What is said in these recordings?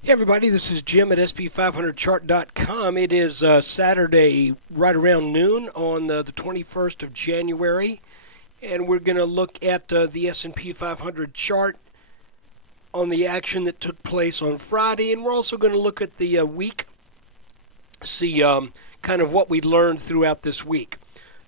Hey everybody, this is Jim at sp500chart.com. It is Saturday right around noon on the 21st of January, and we're going to look at the S&P 500 chart on the action that took place on Friday, and we're also going to look at the week, see kind of what we learned throughout this week.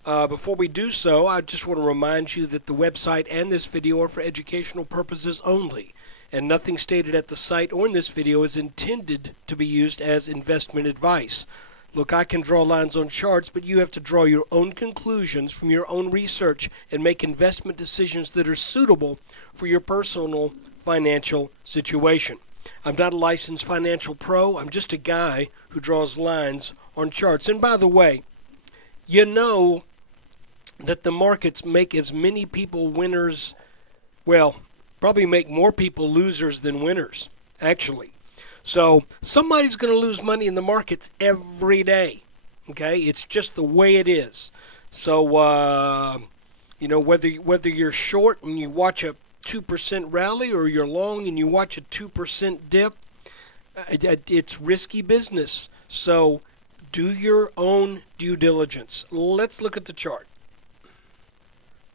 Before we do so, I just want to remind you that the website and this video are for educational purposes only, and nothing stated at the site or in this video is intended to be used as investment advice. Look, I can draw lines on charts, but you have to draw your own conclusions from your own research and make investment decisions that are suitable for your personal financial situation. I'm not a licensed financial pro. I'm just a guy who draws lines on charts. And by the way, you know that the markets make as many people winners, well, probably make more people losers than winners, actually. So somebody's going to lose money in the markets every day. Okay, it's just the way it is. So whether you're short and you watch a 2% rally, or you're long and you watch a 2% dip, it's risky business. So do your own due diligence. Let's look at the chart.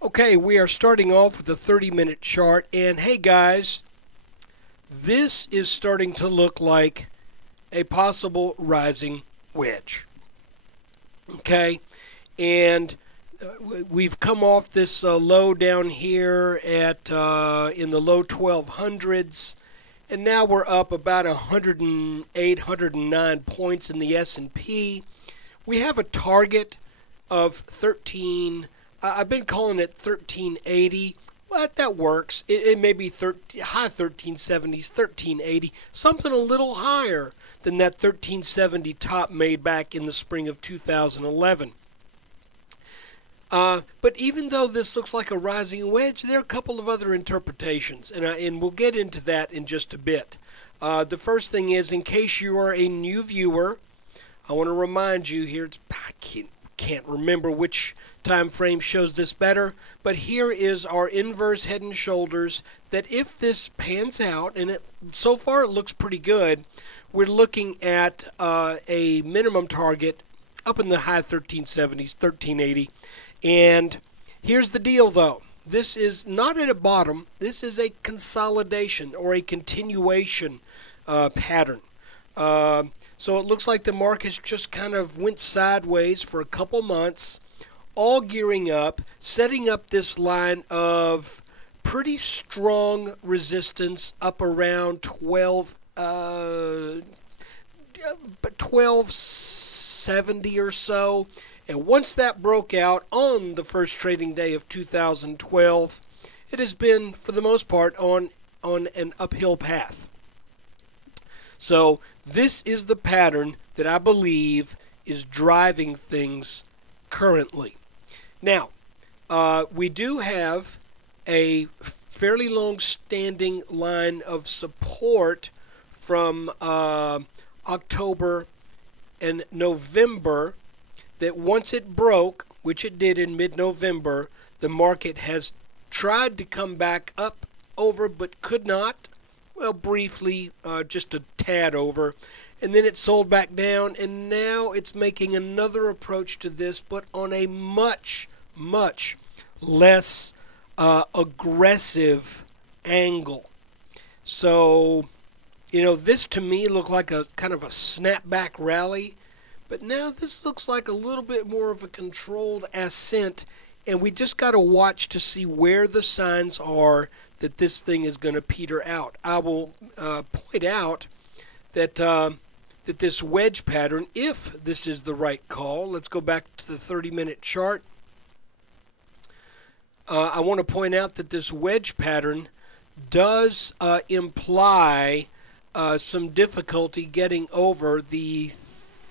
Okay, we are starting off with a 30-minute chart, and hey guys, this is starting to look like a possible rising wedge. Okay, and we've come off this low down here at in the low 1200s, and now we're up about 108, 109 points in the S&P. We have a target of 13. I've been calling it 1380. Well, that works. It may be high 1370s, 1380, something a little higher than that 1370 top made back in the spring of 2011. But even though this looks like a rising wedge, there are a couple of other interpretations, and we'll get into that in just a bit. The first thing is, in case you are a new viewer, I want to remind you here, I can't remember which time frame shows this better, but here is our inverse head and shoulders that if this pans out, and so far it looks pretty good, we're looking at a minimum target up in the high 1370s, 1380. And here's the deal though. This is not at a bottom. This is a consolidation or a continuation pattern. So it looks like the markets just kind of went sideways for a couple months, all gearing up, setting up this line of pretty strong resistance up around 1270 or so. And once that broke out on the first trading day of 2012, it has been, for the most part, on an uphill path. So this is the pattern that I believe is driving things currently. Now, we do have a fairly long-standing line of support from October and November that once it broke, which it did in mid-November, the market has tried to come back up over but could not. Well, briefly, just a tad over. And then it sold back down, and now it's making another approach to this, but on a much, much less aggressive angle. So, this to me looked like a kind of a snapback rally, but now this looks like a little bit more of a controlled ascent, and we just got to watch to see where the signs are that this thing is going to peter out. I will point out that that this wedge pattern, if this is the right call, let's go back to the 30-minute chart. I want to point out that this wedge pattern does imply some difficulty getting over the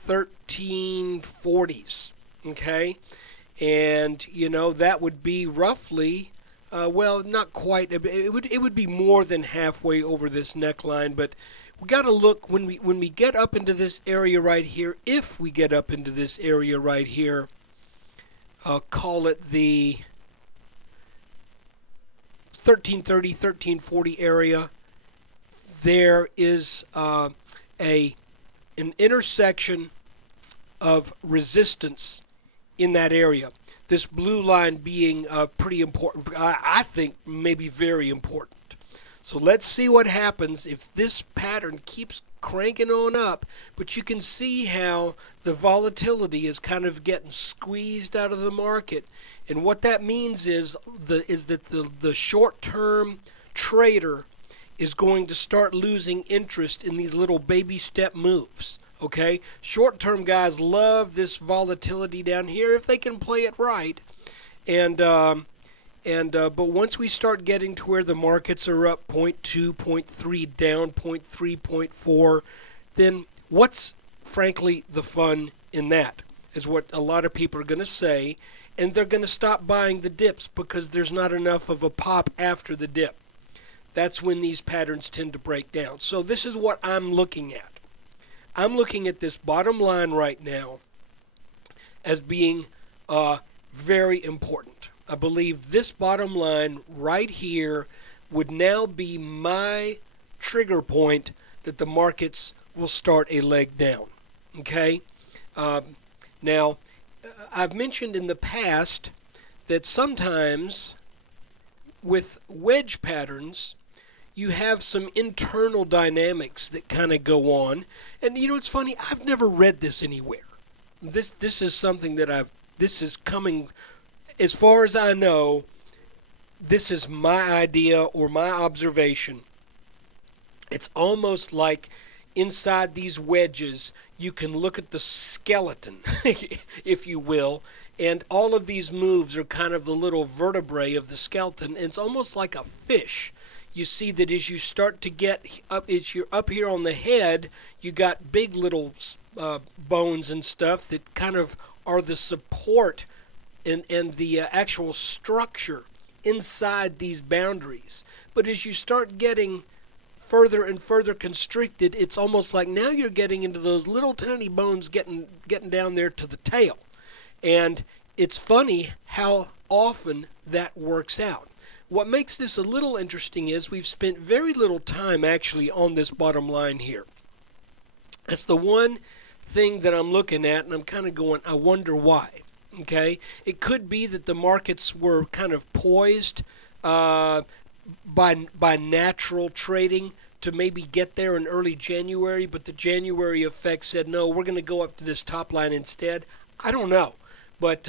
1340s, okay? And, that would be roughly, well, not quite, it would be more than halfway over this neckline, but we got to look when we get up into this area right here. If we get up into this area right here, call it the 1330, 1340 area. there is an intersection of resistance in that area. This blue line being pretty important, I think maybe very important. So let's see what happens if this pattern keeps cranking on up, but you can see how the volatility is kind of getting squeezed out of the market. And what that means is that the short-term trader is going to start losing interest in these little baby step moves. Okay, short-term guys love this volatility down here if they can play it right, but once we start getting to where the markets are up 0.2, 0.3, down 0.3, 0.4, then what's frankly the fun in that is what a lot of people are going to say, and they're going to stop buying the dips because there's not enough of a pop after the dip. That's when these patterns tend to break down. So this is what I'm looking at. I'm looking at this bottom line right now as being very important. I believe this bottom line right here would now be my trigger point that the markets will start a leg down. Okay? Now, I've mentioned in the past that sometimes with wedge patterns, you have some internal dynamics that kind of go on. And you know, it's funny, I've never read this anywhere. This is something that this is coming, as far as I know, this is my idea or my observation. It's almost like inside these wedges, you can look at the skeleton, if you will, and all of these moves are kind of the little vertebrae of the skeleton. And it's almost like a fish. You see that as you start to get up, as you're up here on the head, you got big little bones and stuff that kind of are the support and the actual structure inside these boundaries. But as you start getting further and further constricted, it's almost like now you're getting into those little tiny bones getting down there to the tail. And it's funny how often that works out. What makes this a little interesting is we've spent very little time actually on this bottom line here. That's the one thing that I'm looking at, and I'm kind of going, I wonder why. Okay? It could be that the markets were kind of poised by natural trading to maybe get there in early January, but the January effect said, no, we're going to go up to this top line instead. I don't know. But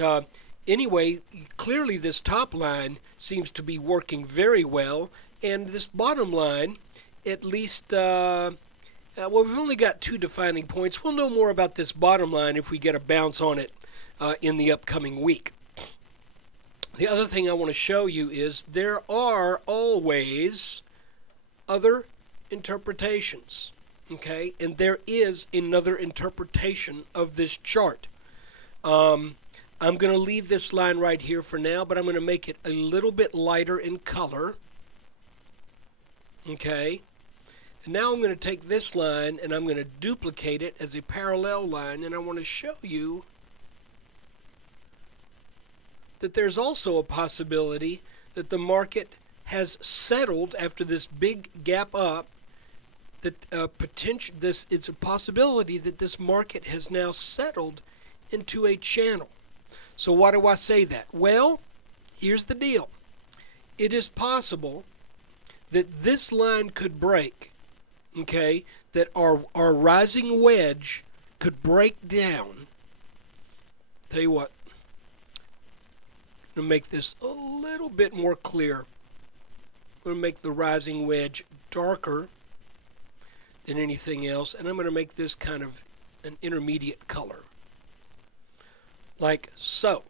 anyway, clearly this top line seems to be working very well, and this bottom line, at least, well, we've only got two defining points. We'll know more about this bottom line if we get a bounce on it in the upcoming week. The other thing I want to show you is there are always other interpretations, okay? And there is another interpretation of this chart. I'm going to leave this line right here for now, but I'm going to make it a little bit lighter in color. Okay. And now I'm going to take this line and I'm going to duplicate it as a parallel line, and I want to show you that there's also a possibility that the market has settled after this big gap up, that it's a possibility that this market has now settled into a channel. So why do I say that? Well, here's the deal. It is possible that this line could break, okay, that our rising wedge could break down. Tell you what, I'm going to make this a little bit more clear. I'm going to make the rising wedge darker than anything else, and I'm going to make this kind of an intermediate color. Like so.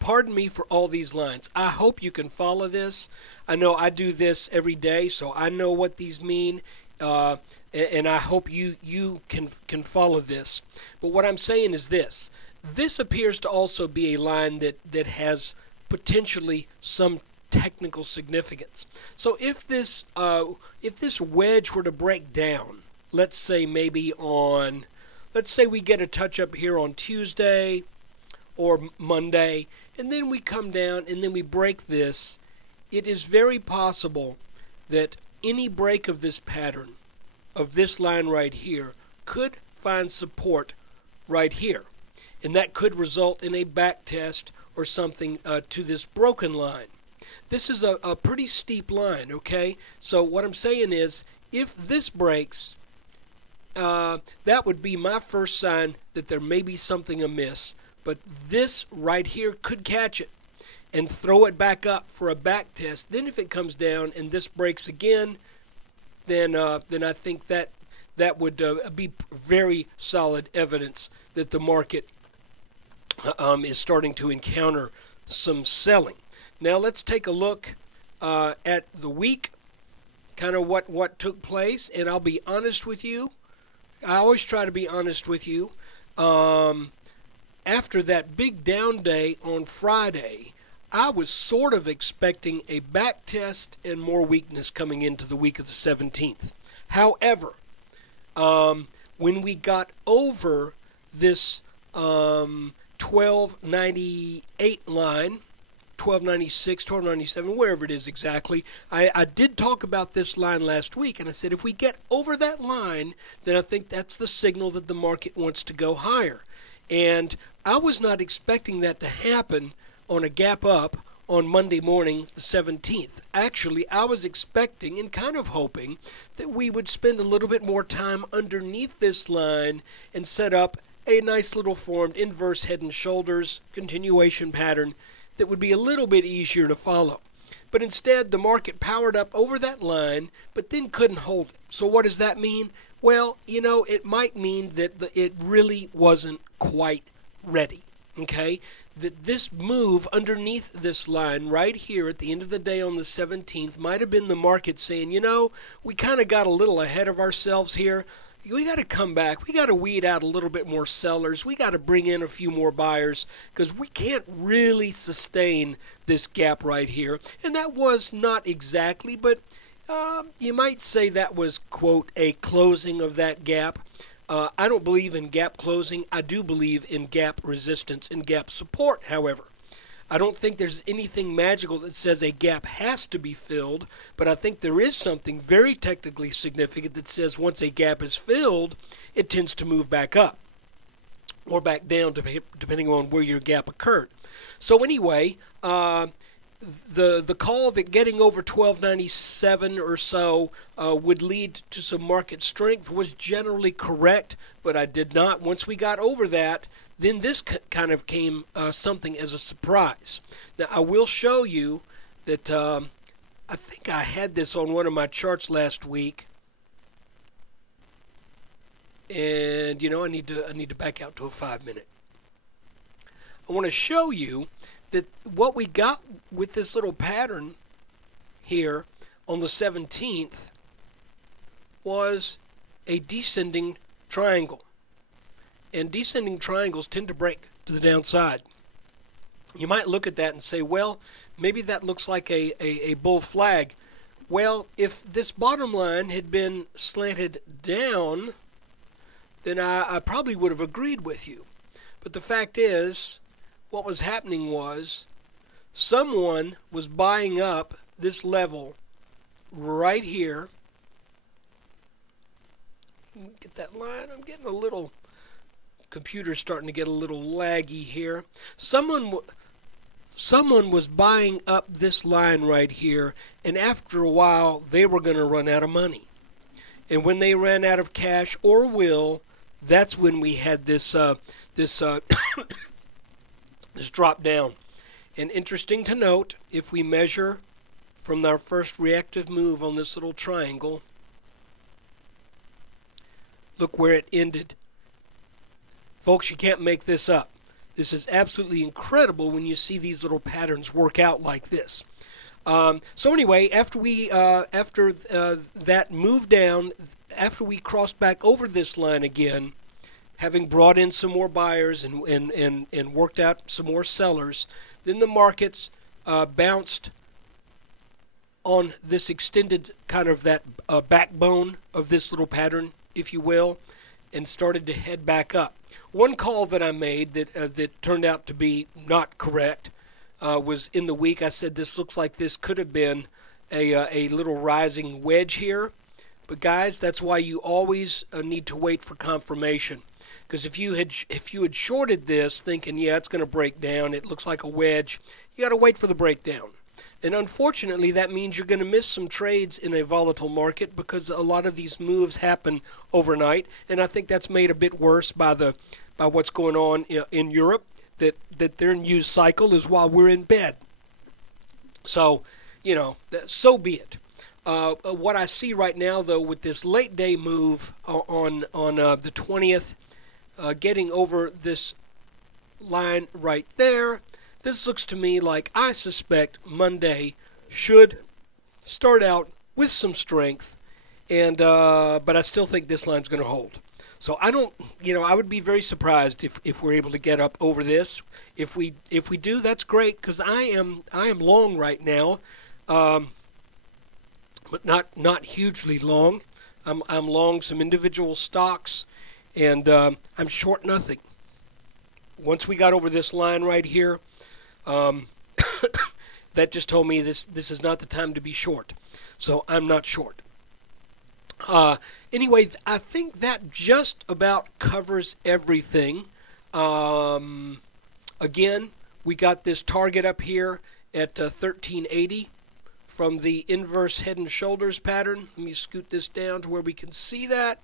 Pardon me for all these lines. I hope you can follow this. I know I do this every day, so I know what these mean, and I hope you can follow this. But what I'm saying is this. This appears to also be a line that has potentially some technical significance. So if this wedge were to break down, let's say maybe on, let's say we get a touch up here on Tuesday or Monday, and then we come down and then we break this, it is very possible that any break of this pattern, of this line right here, could find support right here. And that could result in a back test or something to this broken line. This is a pretty steep line, okay? So what I'm saying is, if this breaks, that would be my first sign that there may be something amiss. But this right here could catch it and throw it back up for a back test. Then if it comes down and this breaks again, then I think that would be very solid evidence that the market is starting to encounter some selling. Now let's take a look at the week, kind of what took place, and I'll be honest with you. I always try to be honest with you. After that big down day on Friday, I was sort of expecting a back test and more weakness coming into the week of the 17th. However, when we got over this 1298 line, 1296, 1297, wherever it is exactly, I did talk about this line last week, and I said if we get over that line, then I think that's the signal that the market wants to go higher. And I was not expecting that to happen on a gap up on Monday morning, the 17th. Actually, I was expecting and kind of hoping that we would spend a little bit more time underneath this line and set up a nice little formed inverse head and shoulders continuation pattern that would be a little bit easier to follow. But instead, the market powered up over that line, but then couldn't hold it. So what does that mean? Well, it might mean that it really wasn't quite ready, okay? That this move underneath this line right here at the end of the day on the 17th might have been the market saying, we kind of got a little ahead of ourselves here. We got to come back. We got to weed out a little bit more sellers. We got to bring in a few more buyers because we can't really sustain this gap right here. And that was not exactly, but you might say that was, quote, a closing of that gap. I don't believe in gap closing. I do believe in gap resistance and gap support, however. I don't think there's anything magical that says a gap has to be filled, but I think there is something very technically significant that says once a gap is filled, it tends to move back up or back down depending on where your gap occurred. So anyway, the call that getting over 1297 or so would lead to some market strength was generally correct, but I did not. Once we got over that, then this kind of came something as a surprise. Now, I will show you that I think I had this on one of my charts last week. And, I need to back out to a 5-minute. I want to show you that what we got with this little pattern here on the 17th was a descending triangle. And descending triangles tend to break to the downside. You might look at that and say, well, maybe that looks like a bull flag. Well, if this bottom line had been slanted down, then I probably would have agreed with you. But the fact is, what was happening was someone was buying up this level right here. Get that line? I'm getting a little... Computer's starting to get a little laggy here. Someone was buying up this line right here, and after a while, they were going to run out of money. And when they ran out of cash or will, that's when we had this this drop down. And interesting to note, if we measure from our first reactive move on this little triangle, look where it ended. Folks, you can't make this up. This is absolutely incredible when you see these little patterns work out like this. So anyway, after that move down, after we crossed back over this line again, having brought in some more buyers and worked out some more sellers, then the markets bounced on this extended kind of that backbone of this little pattern, if you will, and started to head back up. One call that I made that turned out to be not correct was in the week. I said this looks like this could have been a little rising wedge here. But guys, that's why you always need to wait for confirmation. Because if you had shorted this thinking, yeah, it's going to break down, it looks like a wedge, you got to wait for the breakdown. And unfortunately, that means you're going to miss some trades in a volatile market because a lot of these moves happen overnight. And I think that's made a bit worse by what's going on in Europe, that their news cycle is while we're in bed. So, so be it. What I see right now, though, with this late day move on the 20th, getting over this line right there, this looks to me like I suspect Monday should start out with some strength, and but I still think this line's going to hold. So I don't, I would be very surprised if we're able to get up over this. If we do, that's great because I am long right now, but not hugely long. I'm long some individual stocks, and I'm short nothing. Once we got over this line right here, that just told me this is not the time to be short. So I'm not short. Anyway, I think that just about covers everything. Again, we got this target up here at 1380 from the inverse head and shoulders pattern. Let me scoot this down to where we can see that.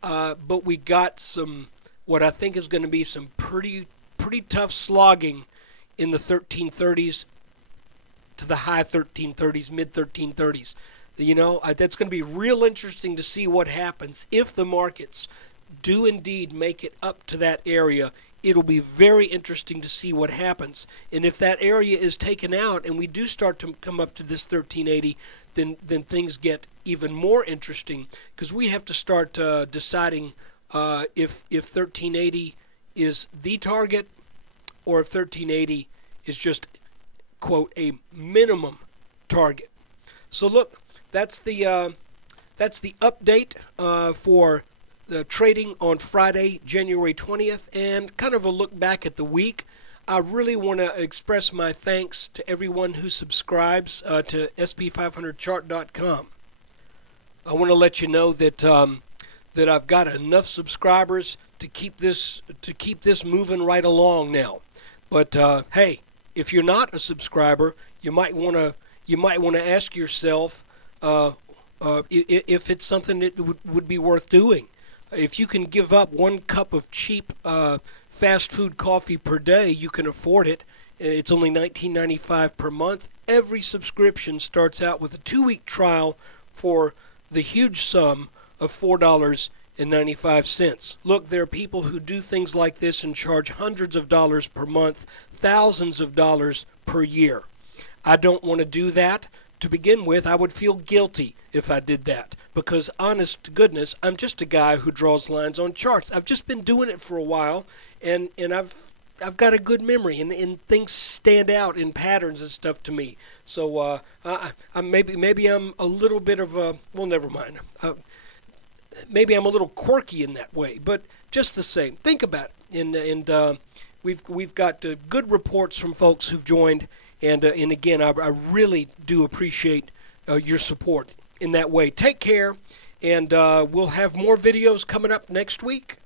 But we got some, what I think is going to be some pretty tough slogging in the 1330s to the high 1330s, mid 1330s. That's going to be real interesting to see what happens if the markets do indeed make it up to that area. It'll be very interesting to see what happens. And if that area is taken out and we do start to come up to this 1380, then things get even more interesting because we have to start deciding if 1380 is the target or if 1380 is just, quote, a minimum target. So look, that's the update for the trading on Friday, January 20th, and kind of a look back at the week. I really want to express my thanks to everyone who subscribes to SP500chart.com. I want to let you know that I've got enough subscribers to keep this moving right along now. But hey, if you're not a subscriber, you might want to ask yourself if it's something that would be worth doing. If you can give up 1 cup of cheap fast food coffee per day, you can afford it. It's only $19.95 per month. Every subscription starts out with a 2-week trial for the huge sum of $4.95. Look, there are people who do things like this and charge hundreds of dollars per month, thousands of dollars per year. I don't want to do that. To begin with, I would feel guilty if I did that because, honest to goodness, I'm just a guy who draws lines on charts. I've just been doing it for a while, and I've got a good memory, and things stand out in patterns and stuff to me. So maybe I'm a little bit of a, well, never mind. Maybe I'm a little quirky in that way, but just the same, think about it. And we've got good reports from folks who've joined. And again, I really do appreciate your support in that way. Take care, and we'll have more videos coming up next week.